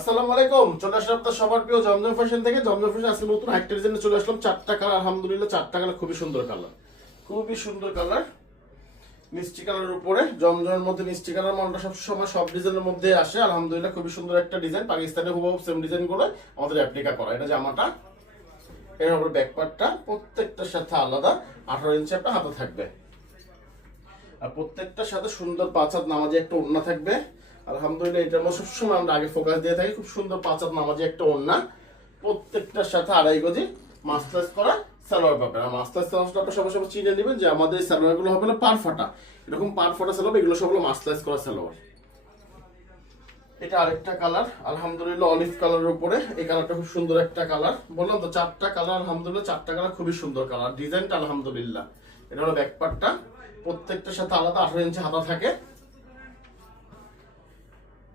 আসসালামু আলাইকুম। চলে আসলাম আপনার সবার প্রিয় জমজম ফ্যাশন থেকে। জমজম ফ্যাশন আজকে নতুন একটা ডিজাইনে চলে আসলাম। চারটা কালার, আলহামদুলিল্লাহ চারটা কালার খুবই সুন্দর কালার, খুবই সুন্দর কালার। মিষ্টি কালারের উপরে জমজমের মধ্যে মিষ্টি কালার মনটা সবসময় সব ডিজাইনের মধ্যে আসে। আলহামদুলিল্লাহ খুবই সুন্দর একটা ডিজাইন। পাকিস্তানের হুবহু সেম ডিজাইন গুলো আমাদের অ্যাপ্লিকা করা। এটা জামাটা, এর উপরে ব্যাক পার্টটা প্রত্যেকটার সাথে আলাদা 18 ইঞ্চি একটা হাতে থাকবে, আর প্রত্যেকটার সাথে সুন্দর 5 হাত নামাজি একটা ওড়না থাকবে। আলহামদুলিল্লাহ এটা আমরা সবসময় আমরা আগে ফোকাস দিয়ে থাকি। খুব সুন্দর 5 হাত নামাজি একটা ওড়না, প্রত্যেকটার সাথে 2.5 গজি মাস্টার্স করা সালোয়ার পাবেন। আর মাস্টার্স সালোয়ারটা আপনারা সবাই সবাই চিনে নেবেন যে আমাদের এই সালোয়ারগুলো হবে না পার ফাটা, এরকম পার ফাটা সালোয়ার, এগুলো সবগুলো মাস্টার্স করা সালোয়ার। এটা আরেকটা কালার, আলহামদুলিল্লাহ অলিভ কালারের উপরে। এই কালারটা খুব সুন্দর একটা কালার। বললাম তো চারটা কালার, আলহামদুলিল্লাহ চারটা কালার খুবই সুন্দর কালার। ডিজাইনটা আলহামদুলিল্লাহ, এটা হলো ব্যাক পার্টটা, প্রত্যেকটার সাথে আলাদা 18 ইঞ্চি হাতা থাকে।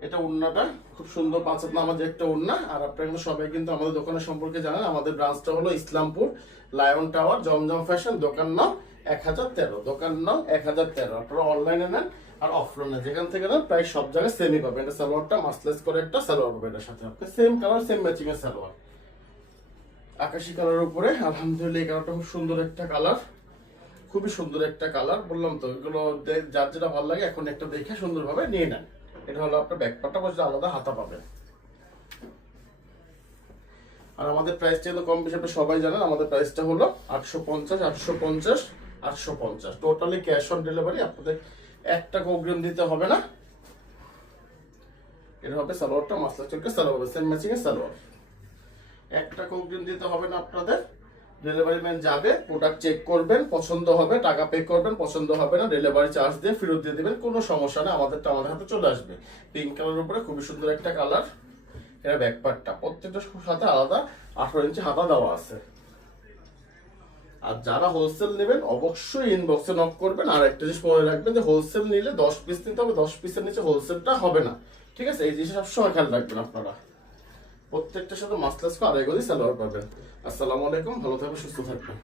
এটা ওড়নাটা খুব সুন্দর 5 হাত নামাজি একটা ওড়না। আর আপনারা কিন্তু সবাই কিন্তু আমাদের দোকানের সম্পর্কে জানেন। আমাদের ব্রাঞ্চটা হলো ইসলামপুর লায়ন টাওয়ার, জমজম ফ্যাশন। দোকান নাম 1013, দোকান নাম 1013। আপনারা অনলাইনে নেন আর অফলাইনে যেখান থেকে নেন প্রায় সব জায়গায় সেমই পাবেন। এটা সালোয়ারটা মাসলেস করে একটা সালোয়ার পাবেন, এটার সাথে আপনি সেম কালার সেম ম্যাচিং এর সালোয়ার। আকাশি কালারের উপরে আলহামদুলিল্লাহ এই কালারটা খুব সুন্দর একটা কালার, খুবই সুন্দর একটা কালার। বললাম তো এগুলো যার যেটা ভালো লাগে এখন একটা দেখে সুন্দরভাবে নিয়ে নেন। এটা হলো আপনার ব্যাক পার্টটা, বসে আলাদা হাতা পাবেন। আর আমাদের প্রাইসটা কিন্তু কম বেশি আপনি সবাই জানেন। আমাদের প্রাইসটা হলো 850, 850, 850 টোটালি ক্যাশ অন ডেলিভারি। আপনাদের 1 টাকা অগ্রিম দিতে হবে না। এটা হবে সালোয়ারটা মাসলা চলকে সালোয়ার, সেম ম্যাচিং এর সালোয়ার। 1 টাকা অগ্রিম দিতে হবে না আপনাদের। ডেলিভারি ম্যান যাবে, প্রোডাক্ট চেক করবেন, পছন্দ হবে টাকা পে করবেন, পছন্দ হবে না ডেলিভারি চার্জ দিয়ে ফেরত দিয়ে দিবেন, কোনো সমস্যা নেই। আমাদেরটা আমাদের হাতে চলে আসবে। পিঙ্ক কালারের উপরে খুবই সুন্দর একটা কালার। এটা ব্যাক পার্টটা, প্রত্যেকটার সাথে আলাদা 18 ইঞ্চি হাতা দেওয়া আছে। আর যারা হোলসেল নেবেন অবশ্যই ইনবক্সে নক করবেন। আর একটা জিনিস মনে রাখবেন যে হোলসেল নিলে 10 পিস নিতে হবে, 10 পিসের নিচে হোলসেলটা হবে না। ঠিক আছে, এই জিনিসটা সবসময় খেয়াল রাখবেন আপনারা। প্রত্যেকটার সাথে মাসলাস করে 2.5 গজি সালোয়ার পাবেন। আসসালামু আলাইকুম, ভালো থাকবেন, সুস্থ থাকবেন।